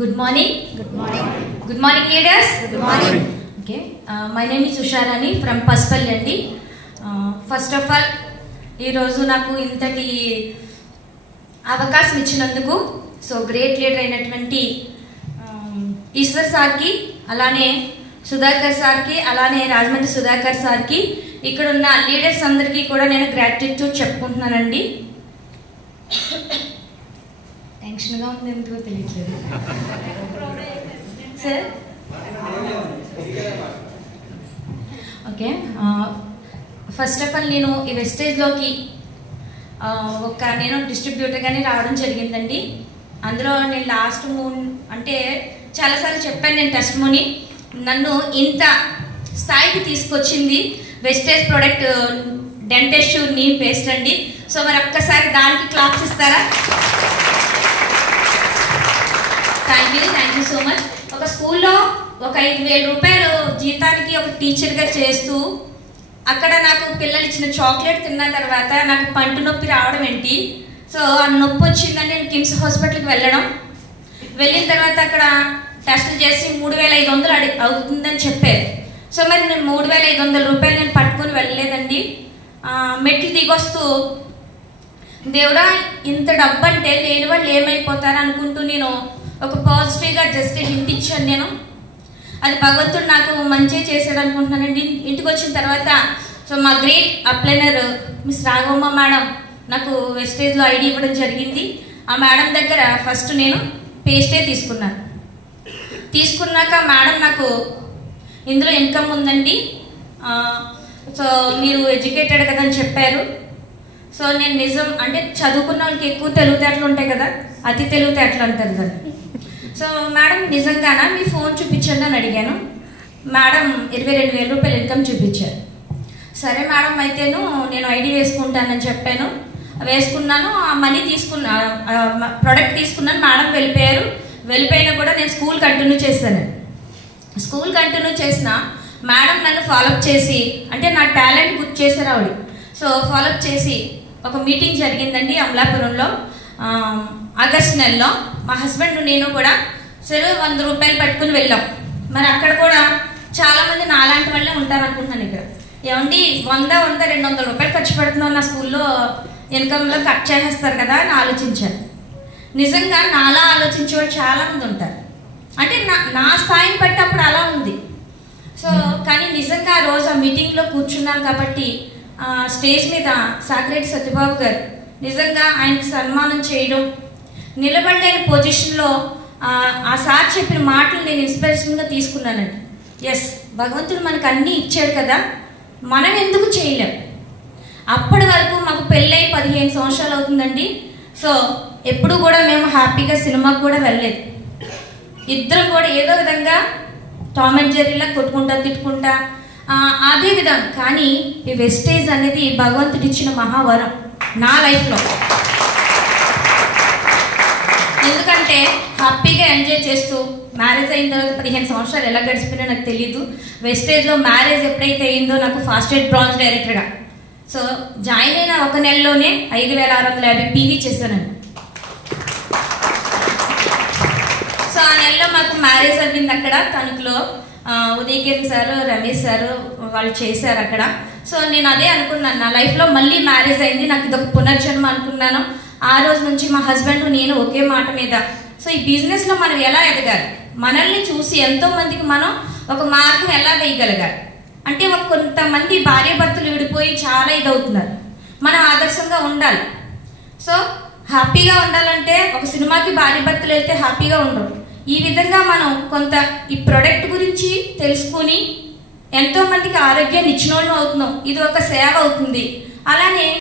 Good morning. Good morning. Good morning, leaders. Good morning. Okay. My name is Usharani from Paspalli. First of all, ఈ రోజు నాకు ఇంతటి అవకాశం ఇచ్చినందుకు so great leader అయినటువంటి ఈశ్వర్ సార్కి, అలానే సుధాకర్ సార్కి, అలానే రాజమండ్రి సుధాకర్ సార్కి, ఇక్కడ ఉన్న లీడర్స్ అందరికీ కూడా నేను గ్రాటిట్యూడ్ చెప్పుకుంటున్నానండి. టెన్షన్గా ఉంది, ఎందుకో తెలియట్లేదు sir. Okay, first of all నేను ఈ వెస్టేజ్లోకి నేను డిస్ట్రిబ్యూటర్గానే రావడం జరిగిందండి. అందులో నేను లాస్ట్ అంటే చాలాసార్లు చెప్పాను, నేను టెస్టిమోనీ నన్ను ఇంత స్థాయికి తీసుకొచ్చింది వెస్టేజ్ ప్రోడక్ట్ డెంటెస్ట్ నీమ్ పేస్ట్ అండి. సో మరి ఒక్కసారి దానికి క్లాప్స్ ఇస్తారా? Thank you so much. ఒక స్కూల్లో ఒక 5,000 రూపాయలు జీతానికి ఒక టీచర్గా చేస్తూ అక్కడ నాకు పిల్లలు ఇచ్చిన చాక్లెట్ తిన్న తర్వాత నాకు పంటి నొప్పి రావడం ఏంటి, సో ఆ నొప్పి వచ్చిందని నేను కిమ్స్ హాస్పిటల్కి వెళ్ళిన తర్వాత అక్కడ టెస్టులు చేసి 3,500 అవుతుందని చెప్పారు. సో మరి నేను 3,500 రూపాయలు నేను పట్టుకొని వెళ్ళలేదండి. మెట్లు దిగొస్తూ దేవుడా ఇంత డబ్బు అంటే లేని వాళ్ళు ఏమైపోతారు అనుకుంటూ నేను ఒక పాజిటివ్గా జస్ట్ హింట్ ఇచ్చాను. నేను అది భగవంతుడు నాకు మంచి చేశాడు అనుకుంటున్నానండి. ఇంటికి వచ్చిన తర్వాత సో మా గ్రేట్ అప్లైనర్ మిస్ రాఘవమ్మ మేడం నాకు వెస్టేజ్లో ఐడి ఇవ్వడం జరిగింది. ఆ మేడం దగ్గర ఫస్ట్ నేను పేస్టే తీసుకున్నాక మేడం నాకు ఇందులో ఇన్కమ్ ఉందండి, సో మీరు ఎడ్యుకేటెడ్ కదా అని చెప్పారు. సో నేను నిజం అంటే చదువుకున్న వాళ్ళకి ఎక్కువ తెలివితేటలు ఉంటాయి కదా, అతి తెలివితేటలు అంటారు కదా. సో మేడం నిజంగానా మీ ఫోన్ చూపించండి అని అడిగాను. మేడం 22,000 రూపాయలు ఇన్కమ్ చూపించారు. సరే మేడం అయితేను నేను ఐడి వేసుకుంటానని చెప్పాను, వేసుకున్నాను. ఆ మనీ ప్రోడక్ట్ తీసుకున్నాను. మేడం వెళ్ళిపోయినా కూడా నేను స్కూల్ కంటిన్యూ చేశాను. స్కూల్ కంటిన్యూ చేసిన మేడం నన్ను ఫాలోఅప్ చేసి, అంటే నా టాలెంట్ గుర్తు చేశారు ఆవిడ. సో ఫాలోఅప్ చేసి ఒక మీటింగ్ జరిగిందండి అమలాపురంలో ఆగస్ట్ నెలలో. మా హస్బెండ్ నేను కూడా సరే 100 రూపాయలు పట్టుకుని వెళ్ళాం. మరి అక్కడ కూడా చాలామంది నాలాంటి వాళ్ళే ఉంటారు అనుకుంటున్నాను. ఇక్కడ ఏమండి 100-200 రూపాయలు ఖర్చు పెడుతున్నాం, నా స్కూల్లో ఇన్కంలో కట్ చేసేస్తారు కదా అని ఆలోచించాను. నిజంగా నాలా ఆలోచించే వాళ్ళు చాలామంది ఉంటారు. అంటే నా స్థాయిని బట్టి అప్పుడు అలా ఉంది. సో కానీ నిజంగా ఆ రోజు ఆ మీటింగ్లో కూర్చున్నాను కాబట్టి స్టేజ్ మీద సాకిరెడ్డి సత్యబాబు గారు నిజంగా ఆయనకి సన్మానం చేయడం, నిలబడలేని పొజిషన్లో ఆ సార్ చెప్పిన మాటలు నేను ఇన్స్పిరేషన్గా తీసుకున్నానండి. ఎస్, భగవంతుడు మనకు అన్నీ ఇచ్చాడు కదా, మనం ఎందుకు చేయలేం. అప్పటి వరకు మాకు పెళ్ళై 15 సంవత్సరాలు అవుతుందండి. సో ఎప్పుడు కూడా మేము హ్యాపీగా సినిమాకు కూడా వెళ్ళలేదు. ఇద్దరం కూడా ఏదో విధంగా టామ్ అండ్ జెర్రీలా కొట్టుకుంటా తిట్టుకుంటా అదే విధంగా. కానీ ఈ వెస్టేజ్ అనేది భగవంతుడు ఇచ్చిన మహావరం నా లైఫ్లో. ఎందుకంటే హ్యాపీగా ఎంజాయ్ చేస్తూ మ్యారేజ్ అయిన తర్వాత 15 సంవత్సరాలు ఎలా గడిచిపోయినా నాకు తెలియదు. వెస్టేజ్లో మ్యారేజ్ ఎప్పుడైతే అయిందో నాకు ఫాస్ట్ ఎయిడ్ బ్రాంచ్ డైరెక్టర్గా సో జాయిన్ అయిన 1 నెలలోనే 5,650 పీవీ చేశానండి. సో ఆ నెలలో మాకు మ్యారేజ్ అయింది అక్కడ తణుకులో. ఉదయకిరణ్ సారు, రమేష్ సారు వాళ్ళు చేశారు అక్కడ. సో నేను అదే అనుకున్నాను, నా లైఫ్లో మళ్ళీ మ్యారేజ్ అయింది, నాకు ఇదొక పునర్జన్మ అనుకున్నాను. ఆ రోజు నుంచి మా హస్బెండ్ నేను ఒకే మాట మీద సో ఈ బిజినెస్లో మనం ఎలా ఎదగాలి, మనల్ని చూసి ఎంతో మందికి మనం ఒక మార్గం ఎలా వేయగలగాలి. అంటే కొంతమంది భార్యాభర్తలు విడిపోయి చాలా ఇదవుతున్నారు, మనం ఆదర్శంగా ఉండాలి. సో హ్యాపీగా ఉండాలంటే ఒక సినిమాకి భార్యాభర్తలు వెళ్తే హ్యాపీగా ఉండరు. ఈ విధంగా మనం కొంత ఈ ప్రొడక్ట్ గురించి తెలుసుకుని ఎంతో మందికి ఆరోగ్యాన్ని ఇచ్చిన వాళ్ళు అవుతున్నాం. ఇది ఒక సేవ అవుతుంది. అలానే